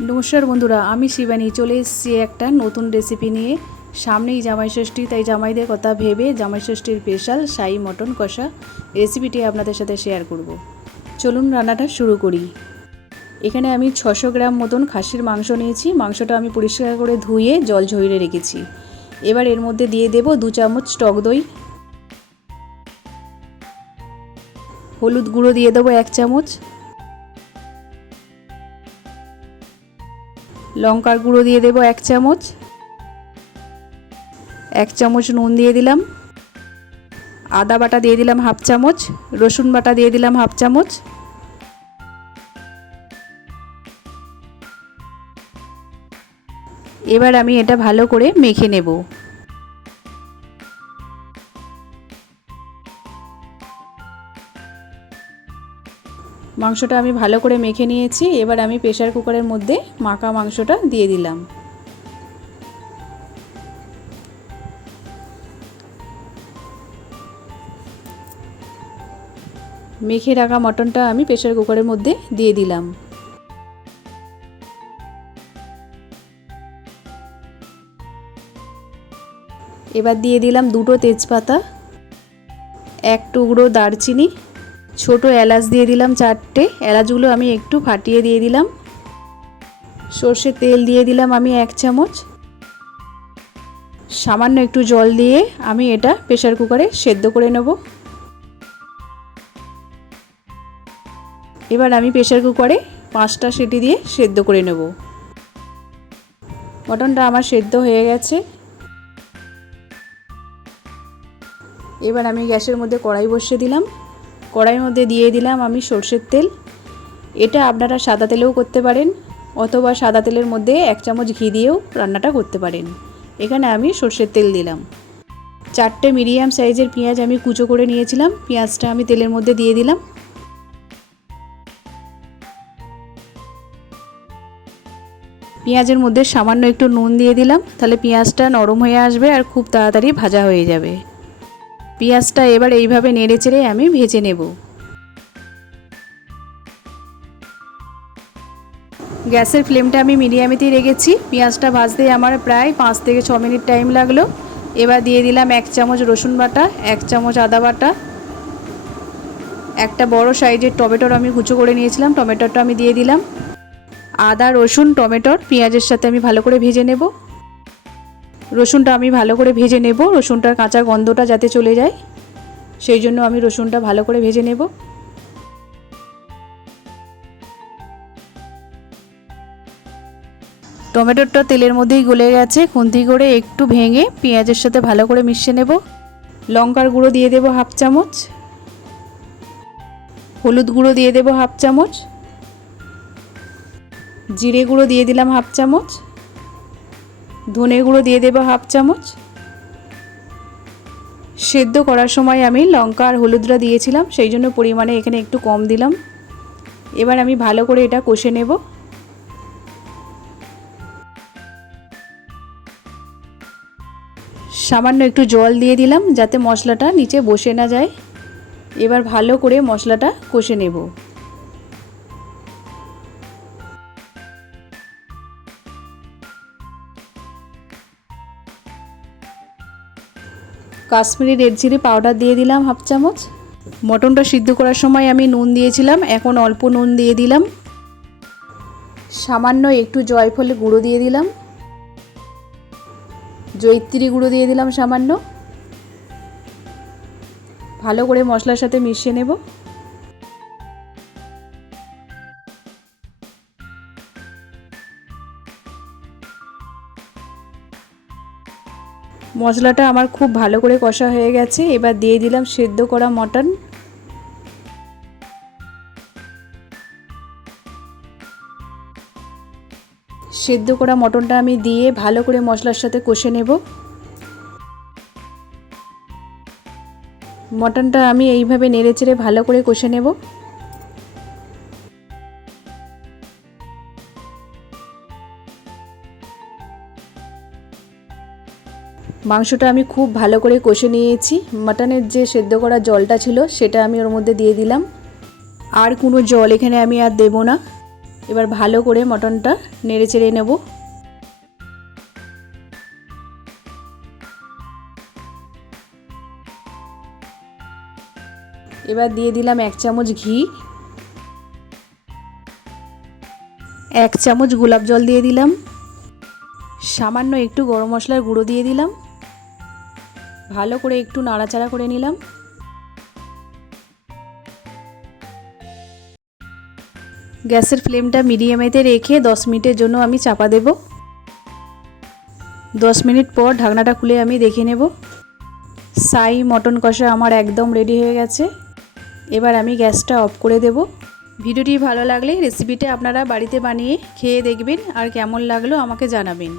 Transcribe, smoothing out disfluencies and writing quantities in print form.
নমস্কার বন্ধুরা, আমি শিবানী চলে এসেছি একটা নতুন রেসিপি নিয়ে। সামনেই জামাই ষষ্ঠী, তাই জামাইদের কথা ভেবে জামাই ষষ্ঠীর স্পেশাল শাহী মটন কষা রেসিপিটি আপনাদের সাথে শেয়ার করব। চলুন রান্নাটা শুরু করি। এখানে আমি 600 গ্রাম মতন খাসির মাংস নিয়েছি। মাংসটা আমি পরিষ্কার করে ধুয়ে জল ঝরিয়ে রেখেছি। এবার এর মধ্যে দিয়ে দেব 2 চামচ টক দই, হলুদ গুঁড়ো দিয়ে দেবো 1 চামচ, লঙ্কার গুঁড়ো দিয়ে দেব 1 চামচ, 1 চামচ নুন দিয়ে দিলাম, আদা বাটা দিয়ে দিলাম 1/2 চামচ, রসুন বাটা দিয়ে দিলাম 1/2 চামচ। এবার আমি এটা ভালো করে মেখে নেব। মাংসটা আমি ভালো করে মেখে নিয়েছি। এবার আমি প্রেসার কুকারের মধ্যে মাখা মাংসটা দিয়ে দিলাম। মেখে রাখা মটনটা আমি প্রেসার কুকারের মধ্যে দিয়ে দিলাম। এবার দিয়ে দিলাম 2টো তেজপাতা, 1 টুকরো দারচিনি, ছোট এলাচ দিয়ে দিলাম 4টে। এলাচগুলো আমি একটু ফাটিয়ে দিয়ে দিলাম। সর্ষের তেল দিয়ে দিলাম আমি 1 চামচ। সামান্য একটু জল দিয়ে আমি এটা প্রেসার কুকারে সেদ্ধ করে নেব। এবার আমি প্রেসার কুকারে 5টা সিটি দিয়ে সেদ্ধ করে নেব। মটনটা আমার সেদ্ধ হয়ে গেছে। এবার আমি গ্যাসের মধ্যে কড়াই বসিয়ে দিলাম। কড়াইয়ের মধ্যে দিয়ে দিলাম আমি সর্ষের তেল। এটা আপনারা সাদা তেলেও করতে পারেন, অথবা সাদা তেলের মধ্যে 1 চামচ ঘি দিয়েও রান্নাটা করতে পারেন। এখানে আমি সর্ষের তেল দিলাম। 4টে মিডিয়াম সাইজের পেঁয়াজ আমি কুচো করে নিয়েছিলাম। পেঁয়াজটা আমি তেলের মধ্যে দিয়ে দিলাম। পেঁয়াজের মধ্যে সামান্য একটু নুন দিয়ে দিলাম, তাহলে পেঁয়াজটা নরম হয়ে আসবে আর খুব তাড়াতাড়ি ভাজা হয়ে যাবে। পেঁয়াজটা এবার এইভাবে নেড়ে চেড়ে আমি ভেজে নেব। গ্যাসের ফ্লেমটা আমি মিডিয়ামেতেই রেখেছি। পেঁয়াজটা ভাজতে আমার প্রায় 5 থেকে 6 মিনিট টাইম লাগলো। এবার দিয়ে দিলাম 1 চামচ রসুন বাটা, 1 চামচ আদা বাটা, একটা বড় সাইজের টমেটো আমি কুচো করে নিয়েছিলাম, টমেটোটা আমি দিয়ে দিলাম। আদা রসুন টমেটোর পেঁয়াজের সাথে আমি ভালো করে ভেজে নেব। রসুনটা আমি ভালো করে ভেজে নেব, রসুনটার কাঁচা গন্ধটা যাতে চলে যায়, সেই জন্য আমি রসুনটা ভালো করে ভেজে নেব। টমেটোটা তেলের মধ্যেই গলে গেছে। খুন্তি করে একটু ভেঙে পেঁয়াজের সাথে ভালো করে মিশিয়ে নেব। লঙ্কার গুঁড়ো দিয়ে দেব 1/2 চামচ, হলুদ গুঁড়ো দিয়ে দেব 1/2 চামচ, জিরে গুঁড়ো দিয়ে দিলাম 1/2 চামচ, ধনে গুঁড়ো দিয়ে দেব 1/2 চামচ। সেদ্ধ করার সময় আমি লঙ্কা আর হলুদটা দিয়েছিলাম, সেই জন্য পরিমাণে এখানে একটু কম দিলাম। এবার আমি ভালো করে এটা কষে নেব। সামান্য একটু জল দিয়ে দিলাম যাতে মশলাটা নিচে বসে না যায়। এবার ভালো করে মশলাটা কষে নেব। কাশ্মীরি রেড চিলি পাউডার দিয়ে দিলাম 1/2 চামচ। মটনটা সিদ্ধ করার সময় আমি নুন দিয়েছিলাম, এখন অল্প নুন দিয়ে দিলাম। সামান্য একটু জয়ফল গুঁড়ো দিয়ে দিলাম, জয়িত্রী গুঁড়ো দিয়ে দিলাম সামান্য। ভালো করে মশলার সাথে মিশিয়ে নেব। মশলাটা আমার খুব ভালো করে কষা হয়ে গেছে। এবার দিয়ে দিলাম সেদ্ধ করা মটন। সেদ্ধ করা মটনটা আমি দিয়ে ভালো করে মশলার সাথে কষে নেব। মটনটা আমি এইভাবে নেড়েচেড়ে ভালো করে কষে নেব। মাংসটা আমি খুব ভালো করে কষে নিয়েছি। মটনের যে সেদ্ধ করা জলটা ছিল সেটা আমি ওর মধ্যে দিয়ে দিলাম। আর কোনো জল এখানে আমি আর দেব না। এবার ভালো করে মটনটা নেড়ে চেড়ে নেব। এবার দিয়ে দিলাম 1 চামচ ঘি, 1 চামচ গোলাপ জল দিয়ে দিলাম, সামান্য একটু গরম মশলার গুঁড়ো দিয়ে দিলাম। ভালো করে একটু নাড়াচাড়া করে নিলাম। গ্যাসের ফ্লেমটা মিডিয়ামেতে রেখে 10 মিনিটের জন্য আমি চাপা দেব। 10 মিনিট পর ঢাকনাটা খুলে আমি দেখে নেব। সাই মটন কষা আমার একদম রেডি হয়ে গেছে। এবার আমি গ্যাসটা অফ করে দেব। ভিডিওটি ভালো লাগলে রেসিপিটা আপনারা বাড়িতে বানিয়ে খেয়ে দেখবেন আর কেমন লাগলো আমাকে জানাবেন।